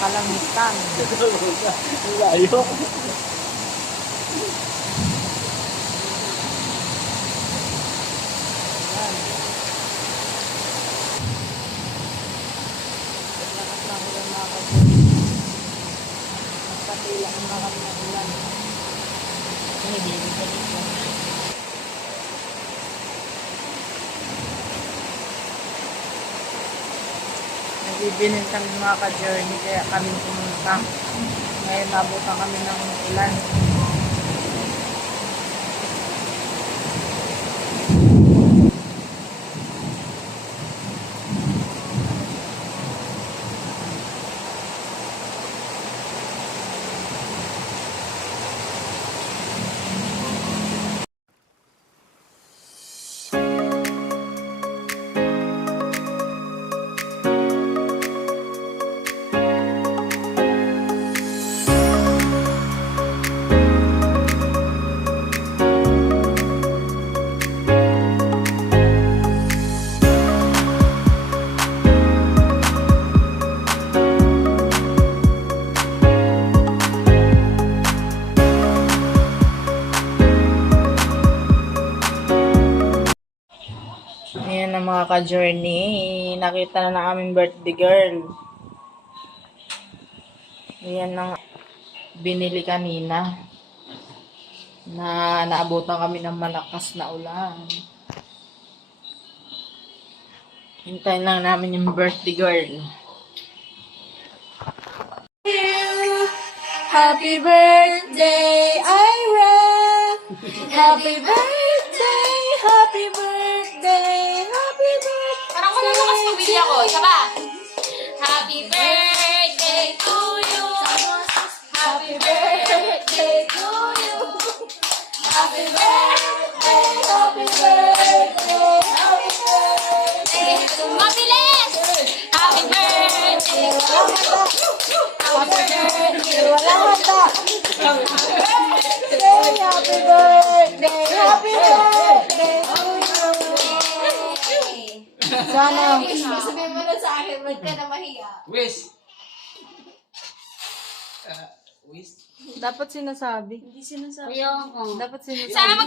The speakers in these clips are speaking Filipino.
kalangitan. Layo. Lakas ng ulan mga ka-journey. Magpatila ang mga kami ng ulan. Nagbibinin kami mga ka-journey kaya kami pumunta. Ngayon nabutan kami ng ulan. Ayan na mga ka-journey. Nakita na ng aming birthday girl. Ayan ang binili kanina. Na naabutan kami ng malakas na ulan. Hintayin lang namin yung birthday girl. Happy birthday, Ira! Happy birthday! Happy birthday! Happy birthday! Parang wala naman sa pamilya ko. Isa ba? Happy birthday to you. Happy birthday to you. Happy birthday, happy birthday, happy birthday. Mabilis! Happy birthday. Happy birthday. Wala mata! Happy birthday! Happy birthday! Happy birthday to you! Sana. Sabihin mo na sa akin, ba't ka na mahiya? Wish. Wish. Dapat sinasabi. Hindi sinasabi. Ayoko. Dapat sinasabi. Sana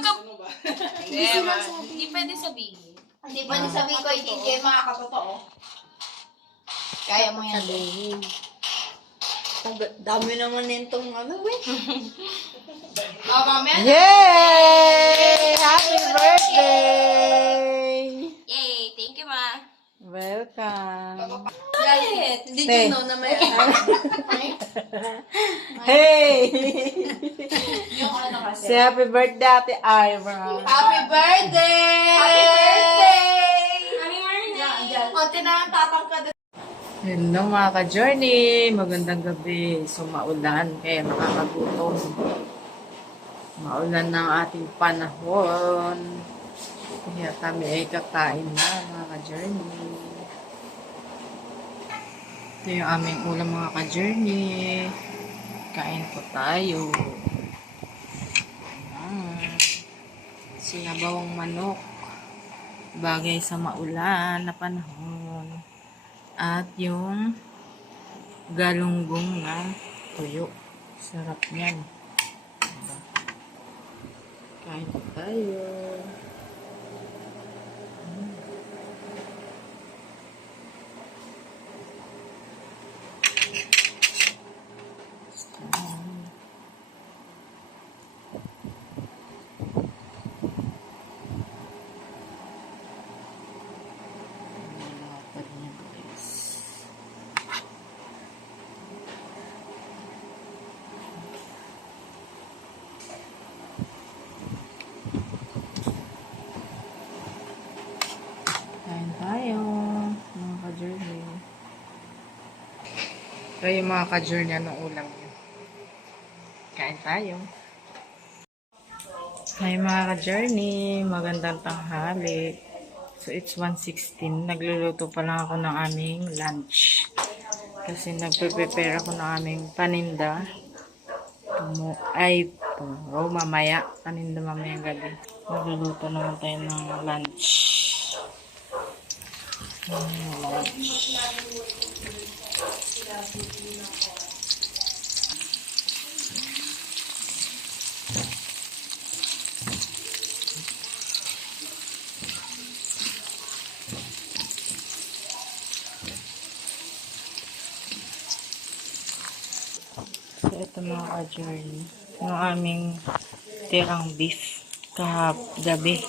Hindi pwede sabihin. Hindi pwede sabihin ko, hindi kayo makakatotoo. Kaya mo yan. Sabihin. Dami naman nitong ano eh. Oh, mamaya. Yay! Happy birthday! Yay! Thank you, ma. Welcome. Galit. Hindi Hey. you know na may Hey! yung ano kasi. Say happy birthday, Ate Ira. Happy birthday! Happy birthday! Happy birthday! Konti na ang tatangkad. Hello mga ka-journey. Magandang gabi. So maulan kaya nakakagutom. Maulan ng ating panahon. Kaya kami ay kakain na mga ka-journey. Ito yung aming ulam mga ka-journey. Kain po tayo. Sinabawang manok. Bagay sa maulan na panahon. At yung galunggong na tuyo. Sarap yan. Diba? Kain po tayo. Kain tayo, mga ka-journey. Ito yung mga ka-journey, anong ulam nyo? Kain tayo. Hi mga ka-journey, magandang tanghali. So it's 1:16, nagluluto pa lang ako ng aming lunch. Kasi nagpe-prepare ako ng aming paninda. Mamaya. Paninda mamayang gabi. Magluluto naman tayo ng lunch. So, ito mga ka-journey. Yung aming tirang beef kahapgabi.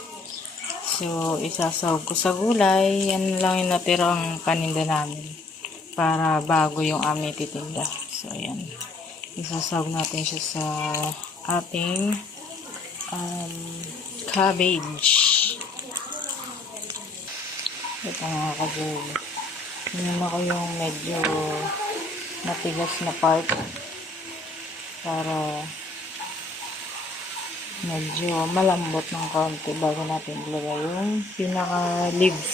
So, isasawag ko sa gulay. Yan lang yung natirang paninda namin. Para bago yung aming titinda. So, ayan. Isasawag natin siya sa ating cabbage. Ito mga ka-journey. Tingnan ko yung medyo matigas na part. Para medyo malambot ng konti bago natin ilagay yung pinaka-leaves.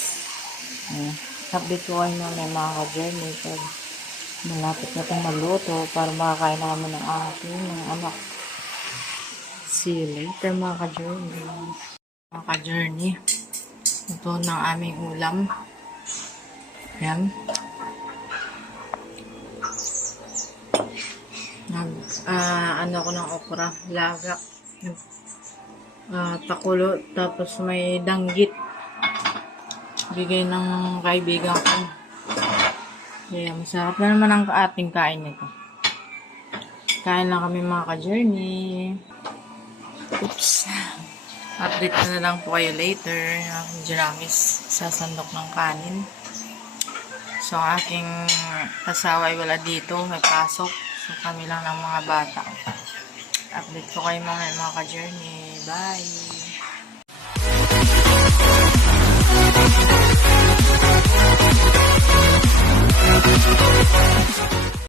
Update ko kayo na may mga ka-journey. Malapit na itong maluto para makakain namin ng aking mga anak. See you later mga ka-journey. Mga ka-journey. Ito ng aming ulam. Yan. Ano ko ng okra, laga, pakulo, tapos may danggit. Bigay ng kaibigan ko. Kaya masarap na naman ang ating kain nito. Kain lang kami mga ka-journey. Oops. Update ko na lang po kayo later. Medyo namin sasandok ng kanin. So, ang aking asawa ay wala dito. May pasok. So, kami lang ng mga bata. Update ko kayo mga ka-journey. Bye!